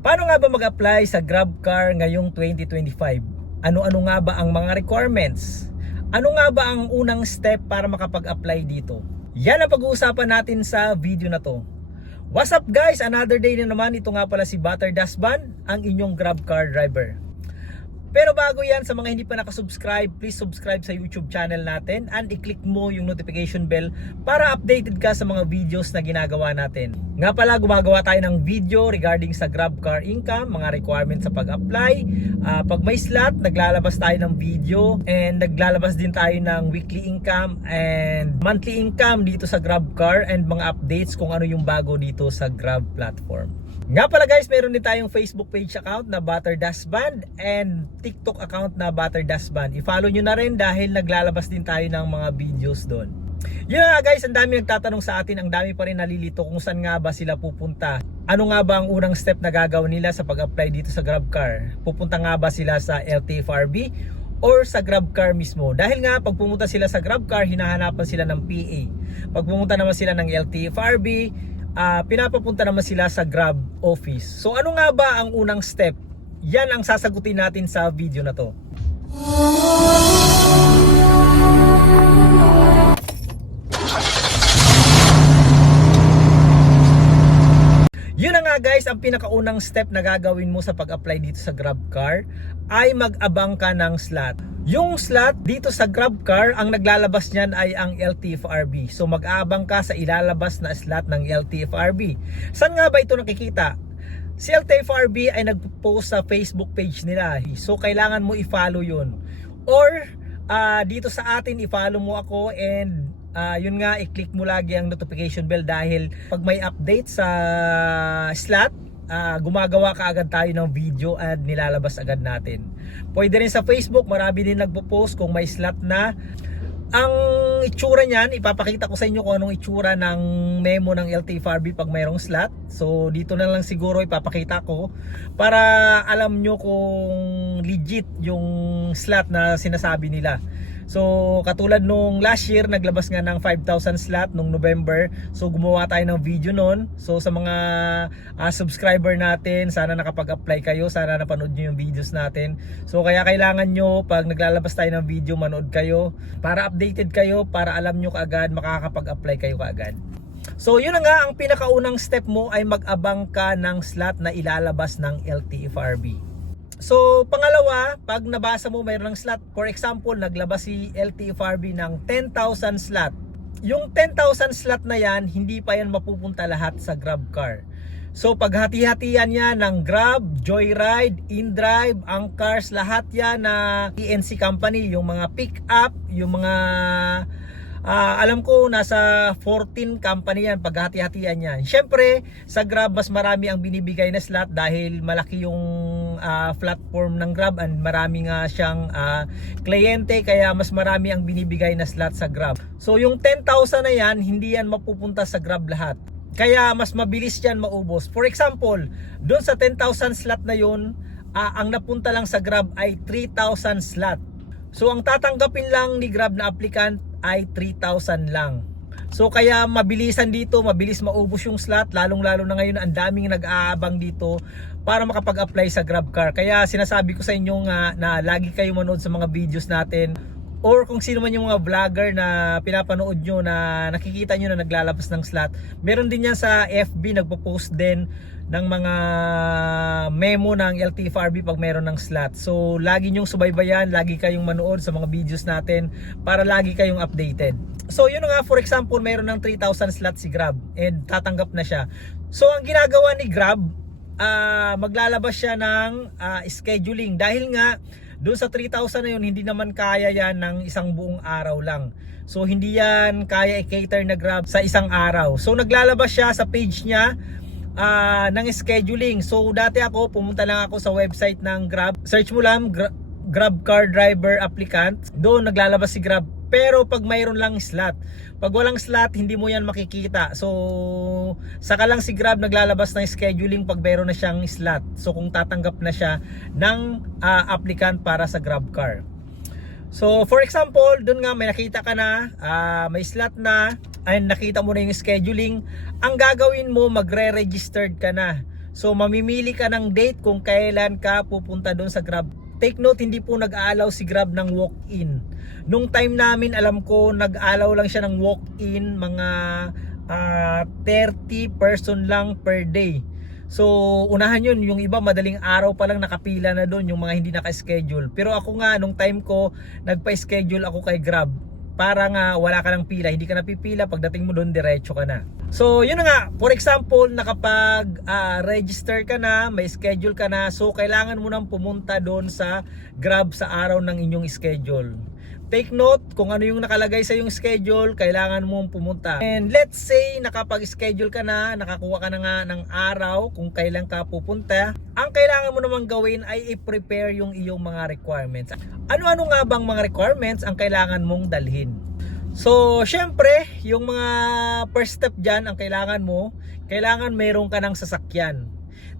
Paano nga ba mag-apply sa GrabCar ngayong 2025? Ano-ano nga ba ang mga requirements? Ano nga ba ang unang step para makapag-apply dito? Yan ang pag-uusapan natin sa video na to. What's up guys? Another day na naman. Ito nga pala si Butter Dasban, ang inyong GrabCar driver. Pero bago yan, sa mga hindi pa nakasubscribe, please subscribe sa YouTube channel natin and i-click mo yung notification bell para updated ka sa mga videos na ginagawa natin. Nga pala, gumagawa tayo ng video regarding sa GrabCar income, mga requirements sa pag-apply. Ah, pag may slot, naglalabas tayo ng video and naglalabas din tayo ng weekly income and monthly income dito sa GrabCar and mga updates kung ano yung bago dito sa Grab platform. Nga pala guys, meron din tayong Facebook page account na Butter Dash Band and TikTok account na Butter Dash Band. I-follow nyo na rin dahil naglalabas din tayo ng mga videos doon. Yun nga guys, ang dami nagtatanong sa atin, ang dami pa rin nalilito kung saan nga ba sila pupunta. Ano nga ba ang unang step na gagawin nila sa pag-apply dito sa GrabCar? Pupunta nga ba sila sa LTFRB or sa GrabCar mismo? Dahil nga pag pumunta sila sa GrabCar, hinahanapan sila ng PA. Pag pumunta naman sila ng LTFRB, ah, pinapapunta naman sila sa Grab office. So ano nga ba ang unang step? Yan ang sasagutin natin sa video na to. Nga guys, ang pinakaunang step na gagawin mo sa pag-apply dito sa GrabCar ay mag-abang ka ng slot. Yung slot dito sa GrabCar, ang naglalabas niyan ay ang LTFRB. So mag-aabang ka sa ilalabas na slot ng LTFRB. Saan nga ba ito nakikita? Si LTFRB ay nagpo-post sa Facebook page nila. So kailangan mo i-follow yun. Or ah, dito sa atin, i-follow mo ako and Ah, yun nga, i-click mo lagi ang notification bell dahil pag may update sa slot, ah, gumagawa ka agad tayo ng video at nilalabas agad natin. Pwede rin sa Facebook, marami din nagpo-post kung may slot na. Ang itsura niyan, ipapakita ko sa inyo kung anong itsura ng memo ng LTFRB pag mayroong slot. So dito na lang siguro ipapakita ko para alam nyo kung legit yung slot na sinasabi nila. So katulad nung last year naglabas nga ng 5,000 slot nung November. So gumawa tayo ng video noon. So sa mga ah, subscriber natin, sana nakapag-apply kayo, sana napanood nyo yung videos natin. So kaya kailangan nyo pag naglalabas tayo ng video, manood kayo para updated kayo, para alam nyo kaagad, makakapag-apply kayo kaagad. So yun na nga, ang pinakaunang step mo ay mag-abang ka ng slot na ilalabas ng LTFRB. So, pangalawa, pag nabasa mo mayroon ng slot, for example, naglabas si LTFRB ng 10,000 slot. Yung 10,000 slot na yan, hindi pa yan mapupunta lahat sa GrabCar. So, paghati-hatian niya ng Grab, Joyride, InDrive, Angcars, lahat yan na ENC company, yung mga pick-up, yung mga Ah, alam ko nasa 14 company yan paghati-hatian yan. Syempre, sa Grab mas marami ang binibigay na slot dahil malaki yung ah, platform ng Grab and marami nga siyang ah, kliyente kaya mas marami ang binibigay na slot sa Grab. So yung 10,000 na yan, hindi yan mapupunta sa Grab lahat. Kaya mas mabilis yan maubos. For example, doon sa 10,000 slot na yun, ah, ang napunta lang sa Grab ay 3,000 slot. So ang tatanggapin lang ni Grab na applicant ay 3,000 lang. So kaya mabilisan dito, mabilis maubos yung slot, lalong-lalo na ngayon ang daming nag-aabang dito para makapag-apply sa GrabCar. Kaya sinasabi ko sa inyo nga na lagi kayo manood sa mga videos natin or kung sino man yung mga vlogger na pinapanood nyo na nakikita nyo na naglalabas ng slot. Meron din yan sa FB, nagpo-post din ng mga memo ng LTFRB pag meron ng slot. So, lagi nyong subaybayan, lagi kayong manood sa mga videos natin para lagi kayong updated. So, yun nga, for example, meron ng 3,000 slot si Grab and tatanggap na siya. So, ang ginagawa ni Grab, ah, maglalabas siya ng ah, scheduling dahil nga doon sa 3,000 na yun, hindi naman kaya yan ng isang buong araw lang. So, hindi yan kaya i-cater na Grab sa isang araw. So, naglalabas siya sa page niya ah, ng scheduling. So dati ako pumunta lang ako sa website ng Grab. Search mo lang Gra- Grab car driver applicant. Doon naglalabas si Grab. Pero pag mayroon lang slot, pag walang slot, hindi mo yan makikita. So, saka lang si Grab naglalabas ng scheduling pag mayroon na siyang slot. So, kung tatanggap na siya ng ah, applicant para sa Grab car. So, for example, doon nga may nakita ka na, ah, may slot na, and nakita mo na yung scheduling, ang gagawin mo, magre-registered ka na. So mamimili ka ng date kung kailan ka pupunta doon sa Grab. Take note, hindi po nag-aalaw si Grab ng walk-in. Nung time namin, alam ko, nag-aalaw lang siya ng walk-in, mga ah, 30 person lang per day. So, unahan yun, yung iba madaling araw pa lang nakapila na doon, yung mga hindi naka-schedule. Pero ako nga, nung time ko, nagpa-schedule ako kay Grab. Para nga wala ka ng pila, hindi ka napipila, pagdating mo doon, diretso ka na. So, yun na nga, for example, nakapag-register ka na, may schedule ka na, so kailangan mo nang pumunta doon sa Grab sa araw ng inyong schedule. Take note kung ano yung nakalagay sa yung schedule, kailangan mong pumunta. And let's say nakapag-schedule ka na, nakakuha ka na nga ng araw kung kailan ka pupunta. Ang kailangan mo namang gawin ay i-prepare yung iyong mga requirements. Ano-ano nga bang mga requirements ang kailangan mong dalhin? So, syempre, yung mga first step dyan, ang kailangan mo, kailangan meron ka ng sasakyan.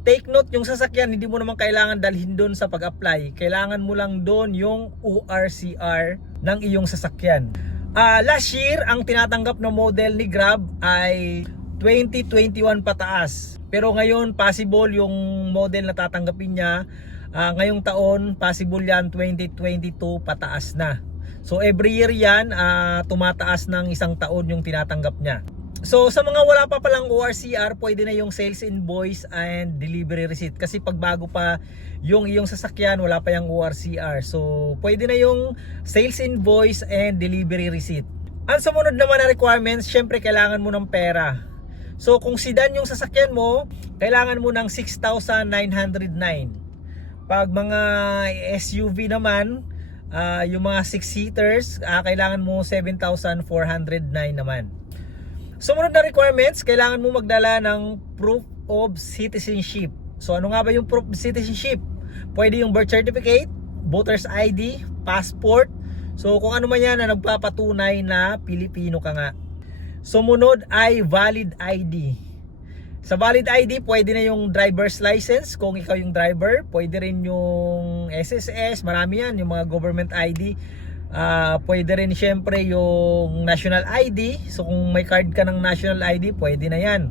Take note, yung sasakyan, hindi mo naman kailangan dalhin doon sa pag-apply. Kailangan mo lang doon yung ORCR ng iyong sasakyan. Ah, last year, ang tinatanggap na model ni Grab ay 2021 pataas. Pero ngayon, possible yung model na tatanggapin niya. ah, ngayong taon, possible yan 2022 pataas na. So every year yan, ah, tumataas ng isang taon yung tinatanggap niya. So sa mga wala pa palang ORCR, pwede na yung sales invoice and delivery receipt. Kasi pag bago pa yung iyong sasakyan, wala pa yung ORCR. So pwede na yung sales invoice and delivery receipt. Ang sumunod naman na requirements, syempre kailangan mo ng pera. So kung sedan yung sasakyan mo, kailangan mo ng 6,909. Pag mga SUV naman, ah, yung mga 6 seaters, ah, kailangan mo 7,409 naman. Sumunod na requirements, kailangan mo magdala ng proof of citizenship. So ano nga ba yung proof of citizenship? Pwede yung birth certificate, voter's ID, passport. So kung ano man yan na nagpapatunay na Pilipino ka nga. Sumunod ay valid ID. Sa valid ID, pwede na yung driver's license kung ikaw yung driver. Pwede rin yung SSS, marami yan, yung mga government ID. Ah, pwede rin syempre yung national ID. So kung may card ka ng national ID, pwede na yan.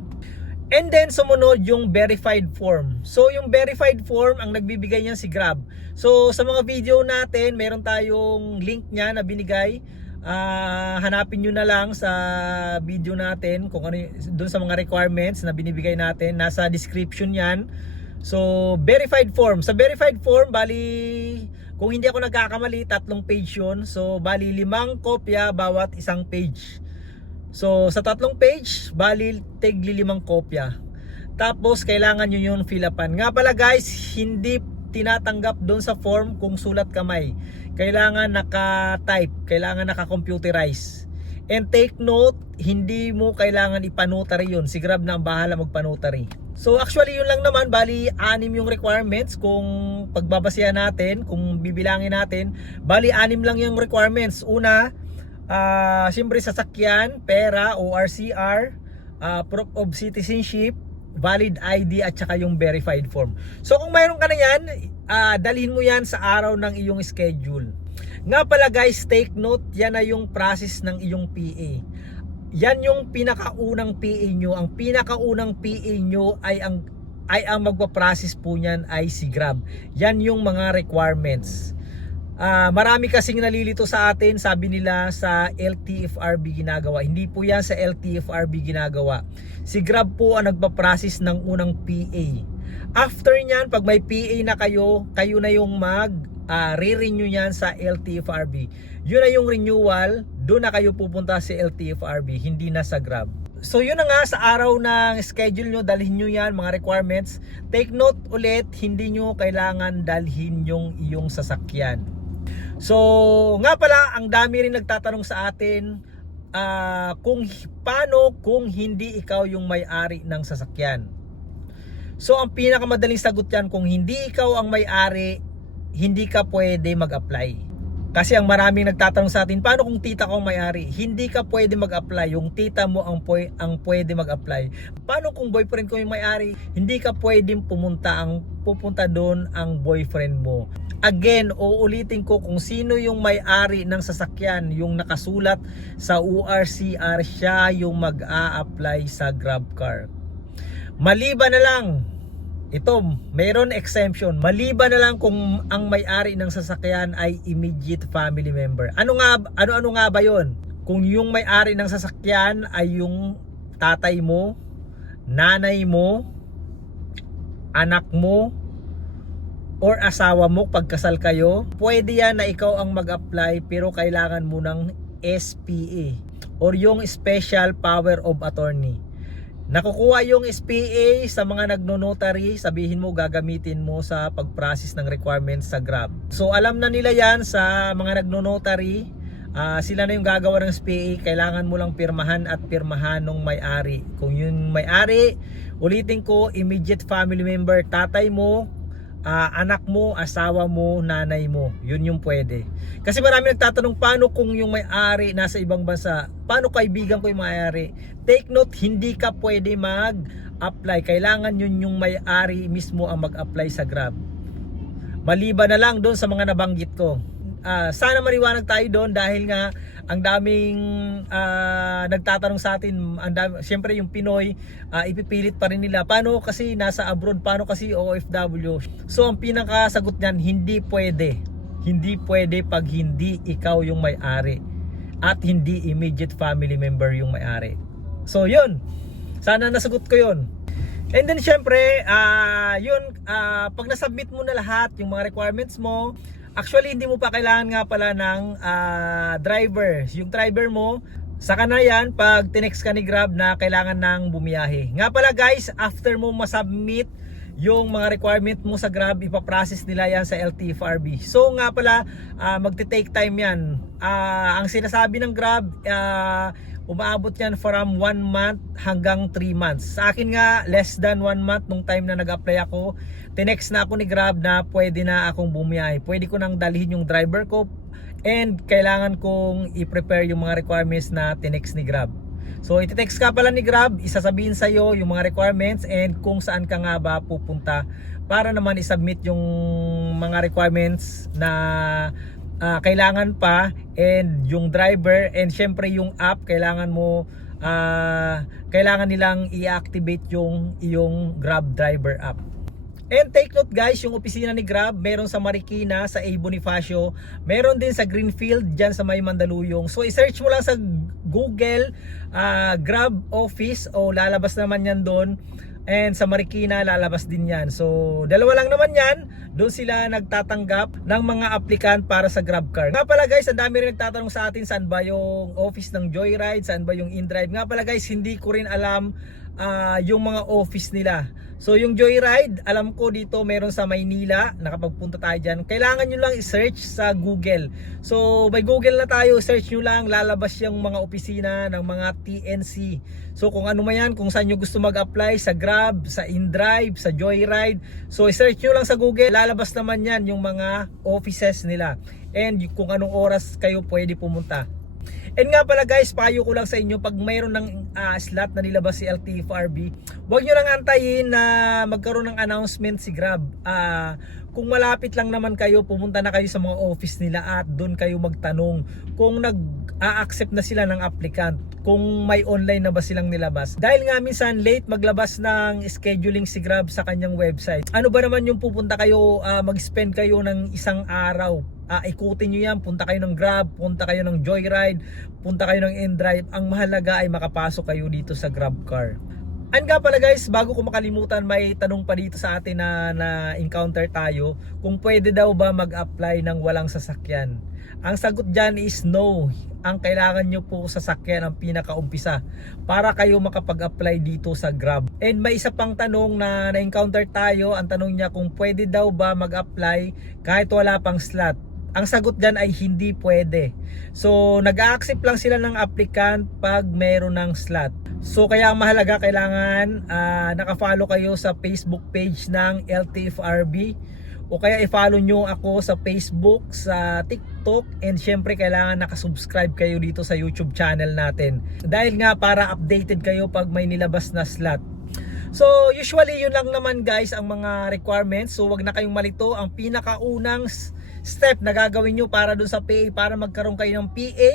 And then sumunod yung verified form. So yung verified form ang nagbibigay niyan si Grab. So sa mga video natin, meron tayong link niya na binigay. Ah, hanapin nyo na lang sa video natin kung ano doon sa mga requirements na binibigay natin. Nasa description yan. So, verified form. Sa verified form, bali, kung hindi ako nagkakamali, tatlong page yun. So, bali, limang kopya bawat isang page. So, sa tatlong page, bali, tigli limang kopya. Tapos, kailangan nyo yung fill upan. Nga pala guys, hindi tinatanggap doon sa form kung sulat kamay. Kailangan naka-type, kailangan naka-computerize. And take note, hindi mo kailangan ipanotary yun. Si Grab na ang bahala magpanotary. So actually yun lang naman, bali anim yung requirements kung pagbabasihan natin, kung bibilangin natin, bali anim lang yung requirements. Una, ah siyempre sasakyan, pera, ORCR, ah, proof of citizenship, valid ID at saka yung verified form. So kung mayroon ka na yan, ah, dalhin mo yan sa araw ng iyong schedule. Nga pala guys, take note, yan na yung process ng iyong PA. Yan yung pinakaunang PA nyo. Ang pinakaunang PA nyo ay ang ay ang magpa-process po niyan ay si Grab. Yan yung mga requirements. Ah, marami kasing nalilito sa atin, sabi nila sa LTFRB ginagawa. Hindi po yan sa LTFRB ginagawa. Si Grab po ang nagpa-process ng unang PA. After niyan, pag may PA na kayo, kayo na yung mag ah, re-renew yan sa LTFRB. Yun na yung renewal, doon na kayo pupunta sa LTFRB, hindi na sa Grab. So yun na nga sa araw ng schedule nyo, dalhin nyo yan, mga requirements. Take note ulit, hindi nyo kailangan dalhin yung iyong sasakyan. So nga pala, ang dami rin nagtatanong sa atin ah, kung paano kung hindi ikaw yung may-ari ng sasakyan. So ang pinakamadaling sagot yan, kung hindi ikaw ang may-ari, hindi ka pwede mag-apply. Kasi ang maraming nagtatanong sa atin, paano kung tita ko may-ari? Hindi ka pwede mag-apply, yung tita mo ang, pwe- ang pwede mag-apply. Paano kung boyfriend ko yung may-ari? Hindi ka pwedeng pumunta, ang pupunta doon ang boyfriend mo. Again, uulitin ko kung sino yung may-ari ng sasakyan, yung nakasulat sa URCR, siya yung mag-a-apply sa GrabCar. Maliban na lang ito, mayroon exemption. Maliban na lang kung ang may-ari ng sasakyan ay immediate family member. Ano nga ano-ano nga ba 'yon? Kung yung may-ari ng sasakyan ay yung tatay mo, nanay mo, anak mo, or asawa mo pagkasal kayo, pwede yan na ikaw ang mag-apply pero kailangan mo ng SPA or yung Special Power of Attorney. Nakukuha yung SPA sa mga nagno-notary, sabihin mo gagamitin mo sa pag-process ng requirements sa Grab. So alam na nila yan sa mga nagno-notary, ah, sila na yung gagawa ng SPA, kailangan mo lang pirmahan at pirmahan ng may-ari. Kung yung may-ari, ulitin ko, immediate family member, tatay mo, ah, anak mo, asawa mo, nanay mo. Yun yung pwede. Kasi marami nagtatanong paano kung yung may-ari nasa ibang bansa, paano kaibigan ko yung may-ari? Take note, hindi ka pwede mag-apply. Kailangan yun yung may-ari mismo ang mag-apply sa Grab. Maliban na lang doon sa mga nabanggit ko. Ah, sana mariwanag tayo doon dahil nga ang daming ah, nagtatanong sa atin, ang dami, syempre yung Pinoy, ah, ipipilit pa rin nila. Paano kasi nasa abroad, paano kasi OFW? So ang pinakasagot niyan, hindi pwede. Hindi pwede pag hindi ikaw yung may-ari at hindi immediate family member yung may-ari. So yun, sana nasagot ko yun. And then syempre, ah yun, ah, pag nasubmit mo na lahat, yung mga requirements mo, actually hindi mo pa kailangan nga pala ng ah, driver. Yung driver mo, saka na yan pag tinext ka ni Grab na kailangan ng bumiyahe. Nga pala guys, after mo masubmit yung mga requirement mo sa Grab, ipaprocess nila yan sa LTFRB. So nga pala, ah, magte-take time yan. Ah, ang sinasabi ng Grab, ah, umaabot yan from 1 month hanggang 3 months. Sa akin nga, less than 1 month nung time na nag-apply ako, tinext na ako ni Grab na pwede na akong bumiyahe. Pwede ko nang dalhin yung driver ko and kailangan kong i-prepare yung mga requirements na tinext ni Grab. So iti-text ka pala ni Grab, isasabihin sa iyo yung mga requirements and kung saan ka nga ba pupunta para naman i-submit yung mga requirements na ah, kailangan pa and yung driver and syempre yung app kailangan mo ah, kailangan nilang i-activate yung iyong Grab driver app. And take note guys, yung opisina ni Grab, meron sa Marikina, sa A. Bonifacio, meron din sa Greenfield, dyan sa May Mandaluyong. So i-search mo lang sa Google, ah, Grab Office, o lalabas naman yan doon. And sa Marikina, lalabas din yan. So dalawa lang naman yan, doon sila nagtatanggap ng mga applicant para sa Grab car. Nga pala guys, ang dami rin nagtatanong sa atin saan ba yung office ng Joyride, saan ba yung InDrive. Nga pala guys, hindi ko rin alam ah, yung mga office nila. So yung Joyride, alam ko dito meron sa Maynila, nakapagpunta tayo dyan. Kailangan nyo lang i-search sa Google. So by Google na tayo, search nyo lang, lalabas yung mga opisina ng mga TNC. So kung ano man yan, kung saan nyo gusto mag-apply, sa Grab, sa InDrive, sa Joyride. So i-search nyo lang sa Google, lalabas naman yan yung mga offices nila. And kung anong oras kayo pwede pumunta. And nga pala guys, payo ko lang sa inyo pag mayroon ng ah, slot na nilabas si LTFRB, huwag nyo lang antayin na magkaroon ng announcement si Grab. Ah, kung malapit lang naman kayo, pumunta na kayo sa mga office nila at doon kayo magtanong kung nag-a-accept na sila ng applicant, kung may online na ba silang nilabas. Dahil nga minsan late maglabas ng scheduling si Grab sa kanyang website. Ano ba naman yung pupunta kayo, ah, mag-spend kayo ng isang araw Ah, ikutin nyo yan, punta kayo ng Grab, punta kayo ng Joyride, punta kayo ng InDrive. Ang mahalaga ay makapasok kayo dito sa Grab car. And nga pala guys, bago ko makalimutan, may tanong pa dito sa atin na, na encounter tayo kung pwede daw ba mag-apply ng walang sasakyan. Ang sagot dyan is no. Ang kailangan nyo po sasakyan ang pinakaumpisa para kayo makapag-apply dito sa Grab. And may isa pang tanong na na-encounter tayo. Ang tanong niya kung pwede daw ba mag-apply kahit wala pang slot. Ang sagot dyan ay hindi pwede. So, nag-accept lang sila ng applicant pag meron ng slot. So, kaya ang mahalaga kailangan ah, naka-follow kayo sa Facebook page ng LTFRB o kaya i-follow nyo ako sa Facebook, sa TikTok and syempre kailangan nakasubscribe kayo dito sa YouTube channel natin. Dahil nga para updated kayo pag may nilabas na slot. So usually yun lang naman guys ang mga requirements. So wag na kayong malito. Ang pinakaunang step na gagawin nyo para dun sa PA para magkaroon kayo ng PA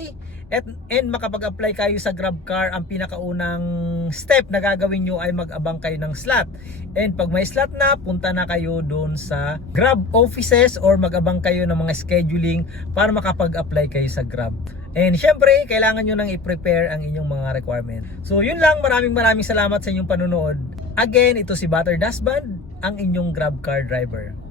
at and makapag-apply kayo sa GrabCar, ang pinakaunang step na gagawin nyo ay mag-abang kayo ng slot. And pag may slot na, punta na kayo doon sa Grab offices or mag-abang kayo ng mga scheduling para makapag-apply kayo sa Grab. And syempre, kailangan nyo nang i-prepare ang inyong mga requirement. So yun lang, maraming maraming salamat sa inyong panonood. Again, ito si Butter Dasband, ang inyong GrabCar driver.